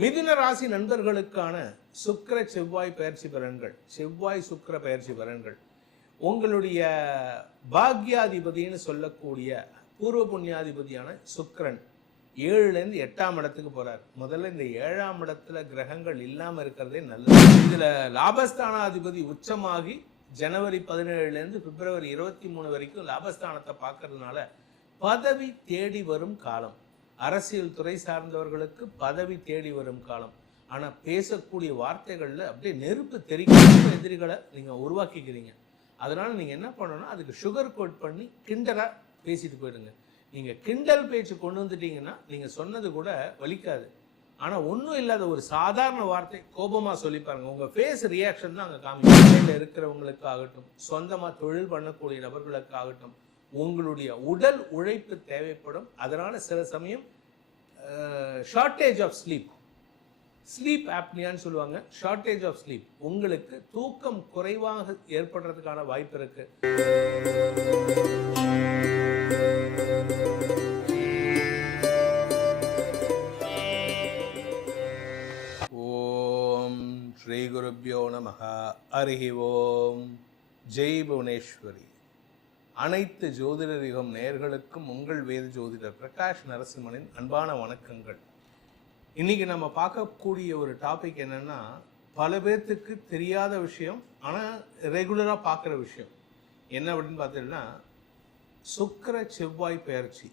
மிதுன ராசி நண்பர்களுக்கான சுக்கர செவ்வாய் பயிற்சி பலன்கள் செவ்வாய் சுக்கர பயிற்சி பலன்கள். உங்களுடைய பாக்யாதிபதின்னு சொல்லக்கூடிய பூர்வ புண்ணியாதிபதியான சுக்கரன் ஏழுலேருந்து எட்டாம் இடத்துக்கு போகிறார் முதல்ல இந்த ஏழாம் இடத்துல கிரகங்கள் இல்லாமல் இருக்கிறதே நல்லது. இதில் லாபஸ்தானாதிபதி உச்சமாகி ஜனவரி பதினேழுலேருந்து பிப்ரவரி இருபத்தி மூணு வரைக்கும் லாபஸ்தானத்தை பார்க்கறதுனால பதவி தேடி வரும் காலம். அரசியல் துறை சார்ந்தவர்களுக்கு பதவி தேடி வரும் காலம். ஆனால் பேசக்கூடிய வார்த்தைகளில் அப்படியே நெருப்பு தெரிக்கிற எதிரிகளை நீங்கள் உருவாக்கிக்கிறீங்க. அதனால் நீங்கள் என்ன பண்ணணும்னா அதுக்கு சுகர் கோட் பண்ணி கிண்டலாக பேசிட்டு போயிடுங்க. நீங்கள் கிண்டல் பேச்சு கொண்டு வந்துட்டீங்கன்னா நீங்கள் சொன்னது கூட வலிக்காது. ஆனால் ஒன்றும் இல்லாத ஒரு சாதாரண வார்த்தை கோபமாக சொல்லி பாருங்க. உங்கள் ஃபேஸ் ரியாக்ஷன் தான் அங்கே காமிக்கும். இருக்கிறவங்களுக்கு ஆகட்டும் சொந்தமாக தொழில் பண்ணக்கூடிய நபர்களுக்கு ஆகட்டும் உங்களுடைய உடல் உழைப்பு தேவைப்படும். அதனால் சில சமயம் ஷார்ட்டேஜ் ஆஃப் ஸ்லீப் ஸ்லீப் ஆப்னியான்னு சொல்லுவாங்க. ஷார்ட்டேஜ் ஆஃப் ஸ்லீப் உங்களுக்கு தூக்கம் குறைவாக ஏற்படுறதுக்கான வாய்ப்பு இருக்கு. ஓம் ஸ்ரீ குருப்பியோ நமக அருகி ஓம். ஜெய் புவனேஸ்வரி. அனைத்து ஜோதிடர் யுகம் நேயர்களுக்கும் உங்கள் வேத ஜோதிடர் பிரகாஷ் நரசிம்மனின் அன்பான வணக்கங்கள். இன்னைக்கு நம்ம பார்க்கக்கூடிய ஒரு டாபிக் என்னன்னா பல பேர்த்துக்கு தெரியாத விஷயம் ஆனால் ரெகுலராக பார்க்குற விஷயம். என்ன அப்படின்னு பார்த்தீங்கன்னா சுக்கிர செவ்வாய் பெயர்ச்சி.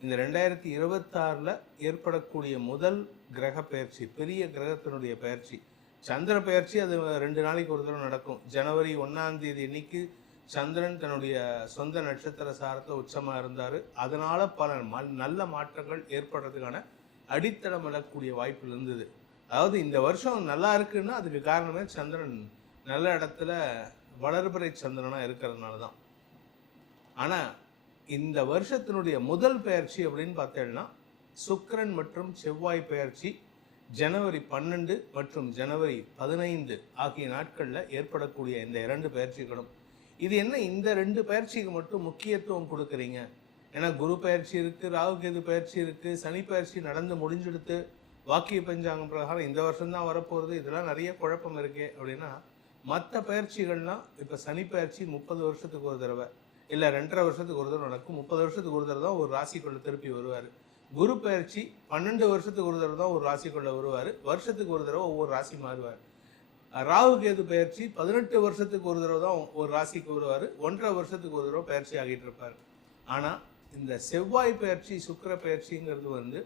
இந்த ரெண்டாயிரத்தி இருபத்தாறில் ஏற்படக்கூடிய முதல் கிரக பெயர்ச்சி பெரிய கிரகத்தினுடைய பெயர்ச்சி. சந்திர பெயர்ச்சி அது ரெண்டு நாளைக்கு ஒரு தடவை நடக்கும். ஜனவரி ஒன்றாம் தேதி இன்னைக்கு சந்திரன் தன்னுடைய சொந்த நட்சத்திர சாரத்தை உச்சமாக இருந்தார். அதனால் பல ம- நல்ல மாற்றங்கள் ஏற்படுறதுக்கான அடித்தளம் விடக்கூடிய வாய்ப்பு இருந்தது. அதாவது இந்த வருஷம் நல்லா இருக்குன்னா அதுக்கு காரணமே சந்திரன். நல்ல இடத்துல வளர்பறை சந்திரனாக இருக்கிறதுனால தான் ஆனால் இந்த வருஷத்தினுடைய முதல் பெயர்ச்சி அப்படின்னு பார்த்தேன்னா சுக்கரன் மற்றும் செவ்வாய் பெயர்ச்சி ஜனவரி பன்னெண்டு மற்றும் ஜனவரி பதினைந்து ஆகிய நாட்களில் ஏற்படக்கூடிய இந்த இரண்டு பயிற்சிகளும் இது என்ன? இந்த ரெண்டு பயிற்சிக்கு மட்டும் முக்கியத்துவம் கொடுக்குறீங்க. ஏன்னா குரு பயிற்சி இருக்குது ராகு கேது பயிற்சி இருக்குது சனி பயிற்சி நடந்து முடிஞ்செடுத்து வாக்கிய பஞ்சாங்கம் பிரகாரம் இந்த வருஷம்தான் வரப்போகிறது இதெல்லாம் நிறைய குழப்பம் இருக்கே அப்படின்னா மற்ற பயிற்சிகள்லாம் இப்போ சனி பயிற்சி முப்பது வருஷத்துக்கு ஒரு தடவை இல்லை ரெண்டரை வருஷத்துக்கு ஒரு தடவை நடக்கும். முப்பது வருஷத்துக்கு ஒரு தடவை தான் ஒரு ராசிக்குள்ள திருப்பி வருவார். குரு பயிற்சி பன்னெண்டு வருஷத்துக்கு ஒரு தடவை தான் ஒரு ராசிக்குள்ள வருவார். வருஷத்துக்கு ஒரு தடவை ஒவ்வொரு ராசி மாறுவார். ராகு கேது பயிற்சி பதினெட்டு வருஷத்துக்கு ஒரு தடவை தான் ஒரு ராசிக்கு வருவார் ஒன்றரை வருஷத்துக்கு ஒரு தடவை பயிற்சி ஆகிட்டு இருப்பார். ஆனால் இந்த செவ்வாய் பயிற்சி சுக்கர பயிற்சிங்கிறது வந்து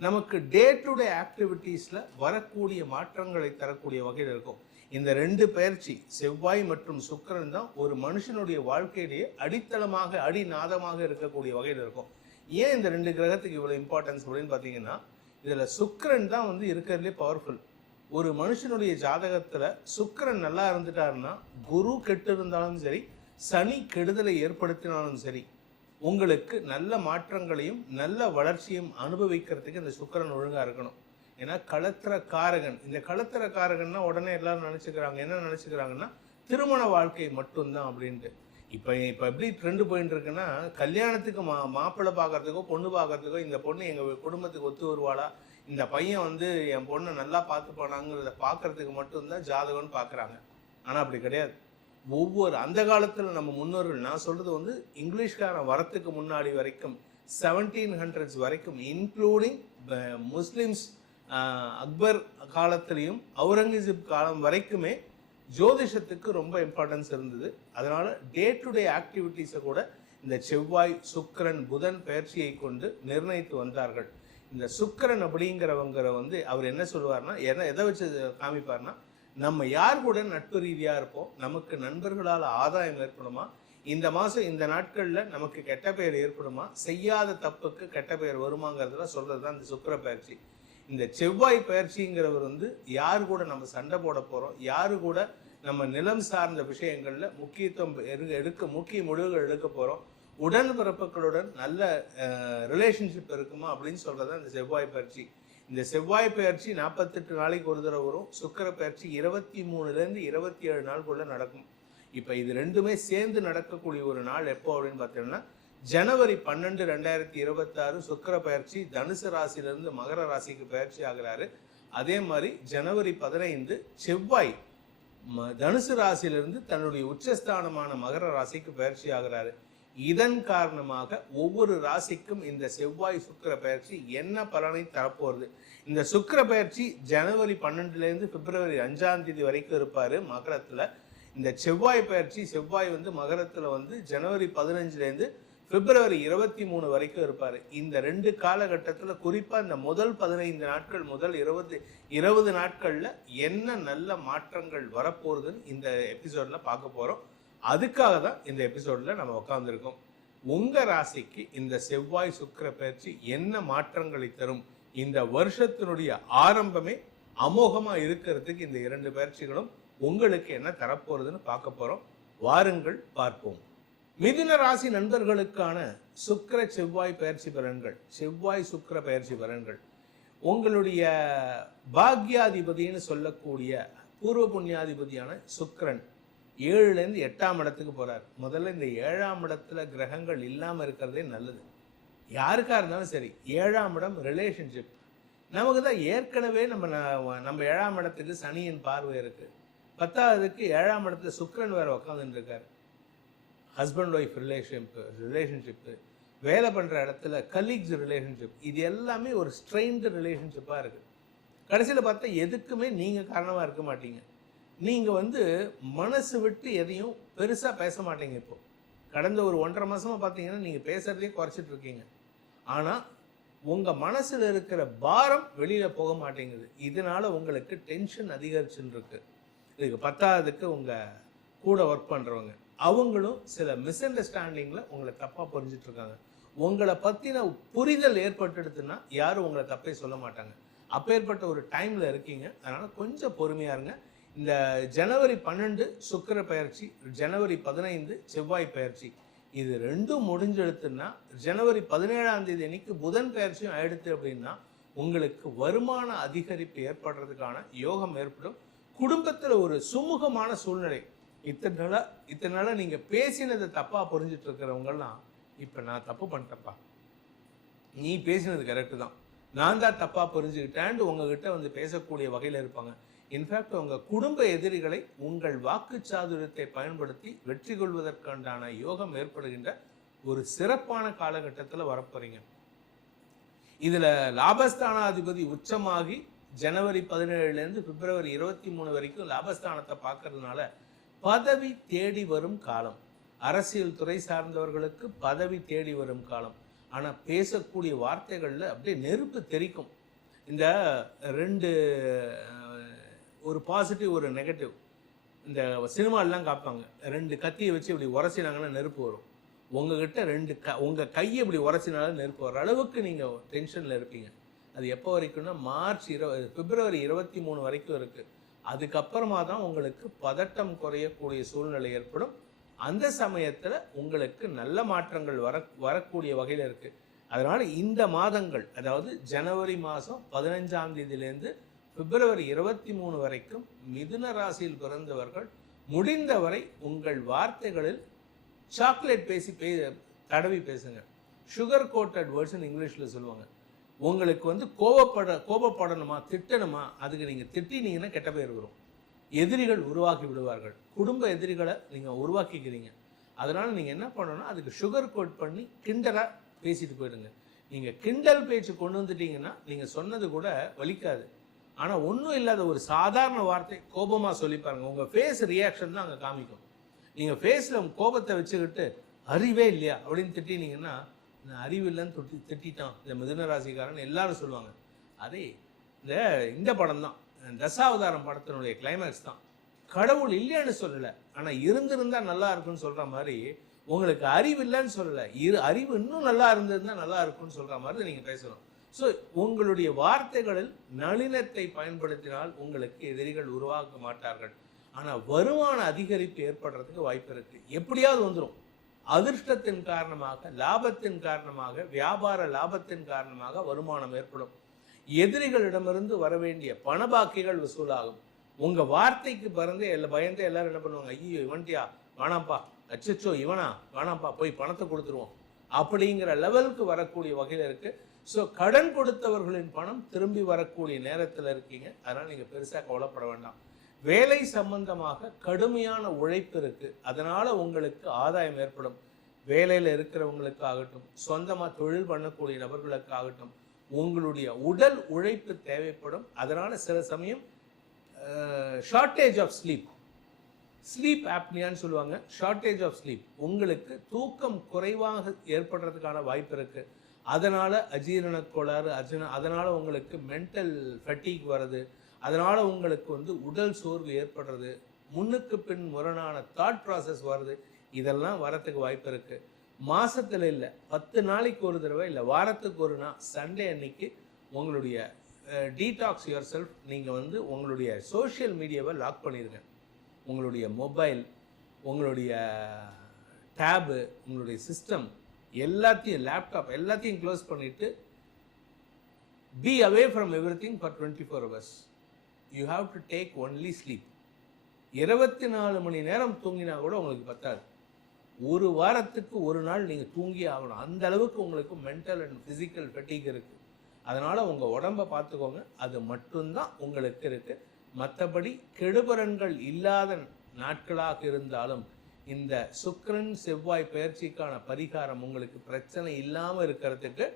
நமக்கு டே டு டே ஆக்டிவிட்டீஸில் வரக்கூடிய மாற்றங்களை தரக்கூடிய வகையில் இருக்கும். இந்த ரெண்டு பயிற்சி செவ்வாய் மற்றும் சுக்கிரன் தான் ஒரு மனுஷனுடைய வாழ்க்கையிலேயே அடித்தளமாக அடிநாதமாக இருக்கக்கூடிய வகையில் இருக்கும். ஏன் இந்த ரெண்டு கிரகத்துக்கு இவ்வளோ இம்பார்ட்டன்ஸ் அப்படின்னு பார்த்தீங்கன்னா இதில் சுக்கரன் தான் வந்து இருக்கிறதுலே பவர்ஃபுல் ஒரு மனுஷனுடைய ஜாதகத்தில் சுக்கிரன் நல்லா இருந்துட்டாருன்னா குரு கெட்டு இருந்தாலும் சரி சனி கெடுதலை ஏற்படுத்தினாலும் சரி உங்களுக்கு நல்ல மாற்றங்களையும் நல்ல வளர்ச்சியும் அனுபவிக்கிறதுக்கு இந்த சுக்கரன் ஒழுங்காக இருக்கணும். ஏன்னா களத்திர காரகன் இந்த களத்திர காரகன்னா உடனே எல்லாரும் நினச்சிக்கிறாங்க. என்ன நினச்சிக்கிறாங்கன்னா திருமண வாழ்க்கை மட்டும்தான் அப்படின்ட்டு. இப்போ இப்போ எப்படி ட்ரெண்டு போயிட்டு இருக்குன்னா கல்யாணத்துக்கு மா மாப்பிள்ளை பார்க்கறதுக்கோ பொண்ணு பார்க்கறதுக்கோ இந்த பொண்ணு எங்கள் குடும்பத்துக்கு ஒத்து வருவாளா? இந்த பையன் வந்து என் பொண்ணை நல்லா பார்த்து போனாங்கிறத பார்க்கறதுக்கு மட்டும்தான் ஜாதகம்னு பார்க்குறாங்க. ஆனால் அப்படி கிடையாது. ஒவ்வொரு அந்த காலத்தில் நம்ம முன்னோர்கள் நான் சொல்கிறது வந்து இங்கிலீஷ்காரன் வரத்துக்கு முன்னாடி வரைக்கும் செவன்டீன் ஹண்ட்ரட்ஸ் வரைக்கும் இன்க்ளூடிங் முஸ்லீம்ஸ் அக்பர் காலத்திலையும் அவுரங்கசீப் காலம் வரைக்குமே ஜோதிஷத்துக்கு ரொம்ப இம்பார்ட்டன்ஸ் இருந்தது. அதனால் டே டு டே ஆக்டிவிட்டீஸை கூட இந்த செவ்வாய் சுக்கரன் புதன் பயிற்சியை கொண்டு நிர்ணயித்து வந்தார்கள். இந்த சுக்கரன் அப்படிங்கிறவங்கிற வந்து அவர் என்ன சொல்லுவார்னா என்ன எதை வச்சு காமிப்பார்னா நம்ம யார் கூட நட்பு ரீதியாக இருப்போம் நமக்கு நண்பர்களால் ஆதாயம் ஏற்படுமா? இந்த மாதம் இந்த நாட்களில் நமக்கு கெட்ட பெயர் ஏற்படுமா? செய்யாத தப்புக்கு கெட்ட பெயர் வருமாங்கிறதுலாம் சொல்கிறது தான் இந்த சுக்கிர பயிற்சி. இந்த செவ்வாய் பயிற்சிங்கிறவர் வந்து யார் கூட நம்ம சண்டை போட போகிறோம் யார் கூட நம்ம நிலம் சார்ந்த விஷயங்களில் முக்கியத்துவம் எடு- எடுக்க முக்கிய முடிவுகள் எடுக்க போறோம் உடன்பிறப்புகளுடன் நல்ல ரிலேஷன்ஷிப் இருக்குமா அப்படின்னு சொல்கிறது தான் இந்த செவ்வாய் பயிற்சி. இந்த செவ்வாய் பயிற்சி நாற்பத்தெட்டு நாளைக்கு ஒரு தடவை வரும். சுக்கர பயிற்சி இருபத்தி மூணுலேருந்து இருபத்தி ஏழு நாளுக்குள்ளே நடக்கும். இப்போ இது ரெண்டுமே சேர்ந்து நடக்கக்கூடிய ஒரு நாள் எப்போ அப்படின்னு பார்த்தீங்கன்னா ஜனவரி பன்னெண்டு ரெண்டாயிரத்தி இருபத்தாறு சுக்கர பயிற்சி தனுசு ராசியிலிருந்து மகர ராசிக்கு பயிற்சி ஆகிறாரு. அதே மாதிரி ஜனவரி பதினைந்து செவ்வாய் ம- தனுசு ராசியிலிருந்து தன்னுடைய உச்சஸ்தானமான மகர ராசிக்கு பயிற்சி ஆகிறாரு. இதன் காரணமாக ஒவ்வொரு ராசிக்கும் இந்த செவ்வாய் சுக்கிர பயிற்சி என்ன பலனை தரப்போகிறது? இந்த சுக்கிர பயிற்சி ஜனவரி பன்னெண்டுலேருந்து பிப்ரவரி அஞ்சாம் தேதி வரைக்கும் இருப்பார் மகரத்தில். இந்த செவ்வாய் பயிற்சி செவ்வாய் வந்து மகரத்தில் வந்து ஜனவரி பதினஞ்சுலேருந்து பிப்ரவரி இருபத்தி மூணு வரைக்கும் இருப்பார். இந்த ரெண்டு காலகட்டத்தில் குறிப்பாக இந்த முதல் பதினைந்து நாட்கள் முதல் இருபது இருபது நாட்களில் என்ன நல்ல மாற்றங்கள் வரப்போகுதுன்னு இந்த எபிசோடில் பார்க்க போகிறோம் அதுக்காக தான் இந்த எபிசோடில் நம்ம உட்காந்துருக்கோம் உங்கள் ராசிக்கு இந்த செவ்வாய் சுக்கிர பயிற்சி என்ன மாற்றங்களை தரும்? இந்த வருஷத்தினுடைய ஆரம்பமே அமோகமாக இருக்கிறதுக்கு இந்த இரண்டு பயிற்சிகளும் உங்களுக்கு என்ன தரப்போகிறதுன்னு பார்க்க போகிறோம் வாருங்கள் பார்ப்போம். மிதுன ராசி நண்பர்களுக்கான சுக்கர செவ்வாய் பயிற்சி பலன்கள் செவ்வாய் சுக்கர பயிற்சி பலன்கள். உங்களுடைய பாக்யாதிபதின்னு சொல்லக்கூடிய பூர்வ புண்ணியாதிபதியான சுக்கரன் ஏழுலேருந்து எட்டாம் இடத்துக்கு போகிறார் முதல்ல இந்த ஏழாம் இடத்துல கிரகங்கள் இல்லாமல் இருக்கிறதே நல்லது. யாருக்காக இருந்தாலும் சரி ஏழாம் இடம் ரிலேஷன்ஷிப் நமக்கு தான் ஏற்கனவே நம்ம நம்ம ஏழாம் இடத்துக்கு சனியின் பார்வை இருக்குது பத்தாவதுக்கு ஏழாம் இடத்துல சுக்கரன் வேறு உட்காந்துட்டு இருக்கார். ஹஸ்பண்ட் ஒய்ஃப் ரிலேஷன்ஷிப்பு ரிலேஷன்ஷிப்பு வேலை பண்ணுற இடத்துல கலீக்ஸ் ரிலேஷன்ஷிப் இது எல்லாமே ஒரு ஸ்ட்ரெயின்டு ரிலேஷன்ஷிப்பாக இருக்குது கடைசியில் பார்த்தா எதுக்குமே நீங்கள் காரணமாக இருக்க மாட்டீங்க. நீங்கள் வந்து மனசு விட்டு எதையும் பெருசாக பேச மாட்டீங்க இப்போ. கடந்த ஒரு ஒன்றரை மாதமாக பார்த்தீங்கன்னா நீங்கள் பேசுகிறதே குறைச்சிட்டு இருக்கீங்க. ஆனால் உங்கள் மனசில் இருக்கிற பாரம் வெளியில் போக மாட்டேங்குது. இதனால் உங்களுக்கு டென்ஷன் அதிகரிச்சுன்னு இருக்கு. இதுக்கு பத்தாவதுக்கு உங்கள் கூட ஒர்க் பண்ணுறவங்க அவங்களும் சில மிஸ் அண்டர்ஸ்டாண்டிங்கில் உங்களை தப்பாக புரிஞ்சிட்டு இருக்காங்க. உங்களை பற்றின புரிதல் ஏற்பட்டுடுதுன்னா யாரும் உங்களை தப்பே சொல்ல மாட்டாங்க. அப்பேற்பட்ட ஒரு டைமில் இருக்கீங்க. அதனால் கொஞ்சம் பொறுமையாக இருங்க. இந்த ஜனவரி பன்னெண்டு சுக்கர பயிற்சி ஜனவரி பதினைந்து செவ்வாய் பயிற்சி. இது ரெண்டும் முடிஞ்செடுத்துன்னா ஜனவரி பதினேழாம் தேதி அன்னைக்கு புதன் பயிற்சியும் ஆயிடுத்து அப்படின்னா உங்களுக்கு வருமான அதிகரிப்பு ஏற்படுறதுக்கான யோகம் ஏற்படும். குடும்பத்தில் ஒரு சுமூகமான சூழ்நிலை. இத்தனை நாளாக இத்தனை நாளாக நீங்கள் பேசினதை தப்பாக புரிஞ்சிட்டு இருக்கிறவங்கலாம் இப்போ நான் தப்பு பண்ணிட்டேன்ப்பா. நீ பேசினது கரெக்டு தான். நான் தான் தப்பாக புரிஞ்சுக்கிட்டேன் உங்ககிட்ட வந்து பேசக்கூடிய வகையில் இருப்பாங்க. இன்ஃபேக்ட் உங்கள் குடும்ப எதிரிகளை உங்கள் வாக்குச்சாதுரியத்தை பயன்படுத்தி வெற்றி கொள்வதற்கான யோகம் ஏற்படுகின்ற ஒரு சிறப்பான காலகட்டத்தில் வரப்போறீங்க. இதில் லாபஸ்தானாதிபதி உச்சமாகி ஜனவரி பதினேழுலேருந்து பிப்ரவரி இருபத்தி மூணு வரைக்கும் லாபஸ்தானத்தை பார்க்கறதுனால பதவி தேடி வரும் காலம். அரசியல் துறை சார்ந்தவர்களுக்கு பதவி தேடி வரும் காலம். ஆனால் பேசக்கூடிய வார்த்தைகளில் அப்படியே நெருப்பு தெரிக்கும். இந்த ரெண்டு ஒரு பாசிட்டிவ் ஒரு நெகட்டிவ் இந்த சினிமாலெலாம் காப்பாங்க. ரெண்டு கத்தியை வச்சு இப்படி உரசினாங்கன்னா நெருப்பு வரும். உங்ககிட்ட ரெண்டு க உங்கள் கையை இப்படி உரசினாலும் நெருப்பு வர அளவுக்கு நீங்கள் டென்ஷனில் இருப்பீங்க. அது எப்போ வரைக்கும்னா மார்ச் இரு பிப்ரவரி இருபத்தி மூணு வரைக்கும் இருக்குது அதுக்கப்புறமா தான் உங்களுக்கு பதட்டம் குறையக்கூடிய சூழ்நிலை ஏற்படும். அந்த சமயத்தில் உங்களுக்கு நல்ல மாற்றங்கள் வர வரக்கூடிய வகையில் இருக்குது அதனால் இந்த மாதங்கள் அதாவது ஜனவரி மாதம் பதினஞ்சாம் தேதியிலேருந்து பிப்ரவரி இருபத்தி மூணு வரைக்கும் மிதுன ராசியில் பிறந்தவர்கள் முடிந்தவரை உங்கள் வார்த்தைகளில் சாக்லேட் பேசி பே தடவி பேசுங்க. சுகர் கோட்டட் வேர்ட்ஸ் இங்கிலீஷில் சொல்லுவாங்க. உங்களுக்கு வந்து கோபப்பட கோபப்படணுமா திட்டணுமா அதுக்கு நீங்கள் திட்டினீங்கன்னா கெட்ட பேர் வரும். எதிரிகள் உருவாக்கி விடுவார்கள். குடும்ப எதிரிகளை நீங்கள் உருவாக்கிக்கிறீங்க. அதனால் நீங்கள் என்ன பண்ணணும்னா அதுக்கு சுகர் கோட் பண்ணி கிண்டலாக பேசிட்டு போயிடுங்க. நீங்கள் கிண்டல் பேச்சு கொண்டு வந்துட்டீங்கன்னா நீங்கள் சொன்னது கூட வலிக்காது. ஆனால் ஒன்றும் இல்லாத ஒரு சாதாரண வார்த்தை கோபமாக சொல்லி பாருங்க. உங்கள் ஃபேஸ் ரியாக்ஷன் தான் அங்கே காமிக்கும். நீங்கள் ஃபேஸில் கோபத்தை வச்சுக்கிட்டு அறிவே இல்லையா? அப்படின்னு திட்டினீங்கன்னா நான் அறிவு இல்லைன்னு தொட்டி திட்டான் இந்த மிதுன ராசிக்காரன் எல்லாரும் சொல்லுவாங்க. அதே இந்த இந்த படம் தான். தசாவதாரம் படத்தினுடைய கிளைமேக்ஸ் தான். கடவுள் இல்லைன்னு சொல்லலை. ஆனால் இருந்திருந்தால் நல்லா இருக்கும்னு சொல்கிற மாதிரி உங்களுக்கு அறிவு இல்லைன்னு சொல்லலை. இரு அறிவு இன்னும் நல்லா இருந்திருந்தால் நல்லா இருக்கும்னு சொல்கிற மாதிரி நீங்கள் பேசணும். ஸோ உங்களுடைய வார்த்தைகளில் நளினத்தை பயன்படுத்தினால் உங்களுக்கு எதிரிகள் உருவாக்க மாட்டார்கள். ஆனால் வருமான அதிகரிப்பு ஏற்படுறதுக்கு வாய்ப்பு இருக்குது எப்படியாவது வந்துடும் அதிர்ஷ்டத்தின் காரணமாக லாபத்தின் காரணமாக வியாபார லாபத்தின் காரணமாக வருமானம் ஏற்படும். எதிரிகளிடமிருந்து வர வேண்டிய பணபாக்கிகள் வசூலாகும். உங்கள் வார்த்தைக்கு பிறந்து எல்லாம் பயந்து எல்லாரும் என்ன பண்ணுவாங்க? ஐயோ இவன்ட்டியா? வேணாம்ப்பா. அச்சச்சோ இவனா? வேணாம்ப்பா. போய் பணத்தை கொடுத்துருவோம். அப்படிங்கிற லெவலுக்கு வரக்கூடிய வகையில் இருக்குது ஸோ கடன் கொடுத்தவர்களின் பணம் திரும்பி வரக்கூடிய நேரத்தில் இருக்கீங்க. அதனால் நீங்கள் பெருசாக கவலைப்பட வேண்டாம். வேலை சம்பந்தமாக கடுமையான உழைப்பு இருக்குது அதனால் உங்களுக்கு ஆதாயம் ஏற்படும். வேலையில் இருக்கிறவங்களுக்கு ஆகட்டும் சொந்தமாக தொழில் பண்ணக்கூடிய நபர்களுக்கு ஆகட்டும் உங்களுடைய உடல் உழைப்பு தேவைப்படும். அதனால் சில சமயம் ஷார்ட்டேஜ் ஆஃப் ஸ்லீப் ஸ்லீப் ஆப்னியான்னு சொல்லுவாங்க. ஷார்ட்டேஜ் ஆஃப் ஸ்லீப் உங்களுக்கு தூக்கம் குறைவாக ஏற்படுறதுக்கான வாய்ப்பு இருக்குது அதனால் அஜீரண கோளாறு அஜன அதனால் உங்களுக்கு மென்டல் ஃபட்டிக் வர்றது அதனால் உங்களுக்கு வந்து உடல் சோர்வு ஏற்படுறது முன்னுக்கு பின் முரணான தாட் ப்ராசஸ் வருது இதெல்லாம் வரத்துக்கு வாய்ப்பு இருக்குது மாதத்தில் இல்லை பத்து நாளைக்கு ஒரு தடவை இல்லை வாரத்துக்கு ஒரு நாள் சண்டே அன்னைக்கு உங்களுடைய டீடாக்ஸ் யுவர் செல்ஃப் நீங்கள் வந்து உங்களுடைய சோஷியல் மீடியாவை லாக் பண்ணிடுங்க உங்களுடைய மொபைல் உங்களுடைய டேபு உங்களுடைய சிஸ்டம் எல்லாத்தையும் லேப்டாப் எல்லாத்தையும் க்ளோஸ் பண்ணிவிட்டு be away from everything for twenty four hours you have to take only sleep இருபத்தி நாலு மணி நேரம் தூங்கினா கூட உங்களுக்கு பத்தாது. ஒரு வாரத்துக்கு ஒரு நாள் நீங்கள் தூங்கி ஆகணும். அந்த அளவுக்கு உங்களுக்கு மென்டல் அண்ட் ஃபிசிக்கல் ஃபெட்டிக் இருக்குது அதனால் உங்கள் உடம்பை பார்த்துக்கோங்க. அது மட்டும்தான் உங்களுக்கு இருக்குது மற்றபடி கெடுபலன்கள் இல்லாத நாட்களாக இருந்தாலும் இந்த சுக்கரன் செவ்வாய் பயிற்சிக்கான பரிகாரம் உங்களுக்கு பிரச்சனை இல்லாமல் இருக்கிறதுக்கு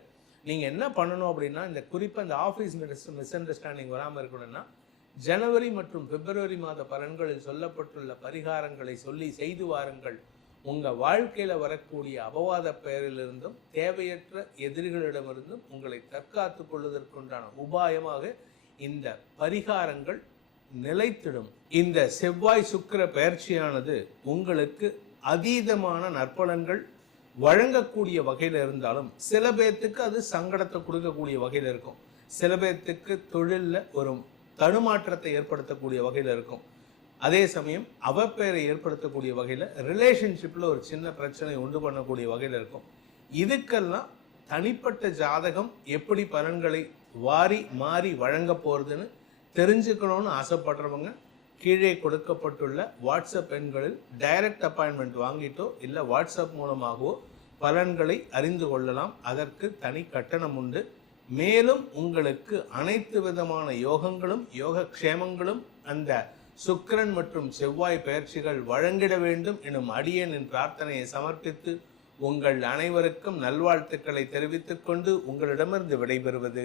நீங்கள் என்ன பண்ணணும் அப்படின்னா இந்த குறிப்பாக இந்த ஆஃபீஸ் மிஸ் மிஸ் அண்டர்ஸ்டாண்டிங் வராமல் இருக்கணும்னா ஜனவரி மற்றும் பிப்ரவரி மாத பலன்களில் சொல்லப்பட்டுள்ள பரிகாரங்களை சொல்லி செய்து வாருங்கள். உங்கள் வாழ்க்கையில் வரக்கூடிய அபவாத பெயரிலிருந்தும் தேவையற்ற எதிரிகளிடமிருந்தும் உங்களை தற்காத்து கொள்வதற்குண்டான உபாயமாக இந்த பரிகாரங்கள் நிலைத்திடும். இந்த செவ்வாய் சுக்கிர பயிற்சியானது உங்களுக்கு அதீதமான நற்பலன்கள் வழங்கக்கூடிய வகையில் இருந்தாலும் சில பேர்த்துக்கு அது சங்கடத்தை கொடுக்கக்கூடிய வகையில் இருக்கும். சில பேர்த்துக்கு தொழிலில் ஒரு தடுமாற்றத்தை ஏற்படுத்தக்கூடிய வகையில் இருக்கும். அதே சமயம் அவப்பெயரை ஏற்படுத்தக்கூடிய வகையில் ரிலேஷன்ஷிப்பில் ஒரு சின்ன பிரச்சனை உண்டு பண்ணக்கூடிய வகையில் இருக்கும். இதுக்கெல்லாம் தனிப்பட்ட ஜாதகம் எப்படி பலன்களை வாரி மாறி வழங்க போகிறதுன்னு தெரிஞ்சுக்கணும்னு ஆசைப்படுறவங்க கீழே கொடுக்கப்பட்டுள்ள வாட்ஸ்அப் எண்களில் டைரக்ட் அப்பாயின்மெண்ட் வாங்கிட்டோ இல்லை வாட்ஸ்அப் மூலமாகவோ பலன்களை அறிந்து கொள்ளலாம். அதற்கு தனி கட்டணம் உண்டு. மேலும் உங்களுக்கு அனைத்து விதமான யோகங்களும் யோக க்ஷேமங்களும் அந்த சுக்கிரன் மற்றும் செவ்வாய் பயிற்சிகள் வழங்கிட வேண்டும் எனும் அடியனின் பிரார்த்தனையை சமர்ப்பித்து உங்கள் அனைவருக்கும் நல்வாழ்த்துக்களை தெரிவித்துக் கொண்டு உங்களிடமிருந்து விடைபெறுவது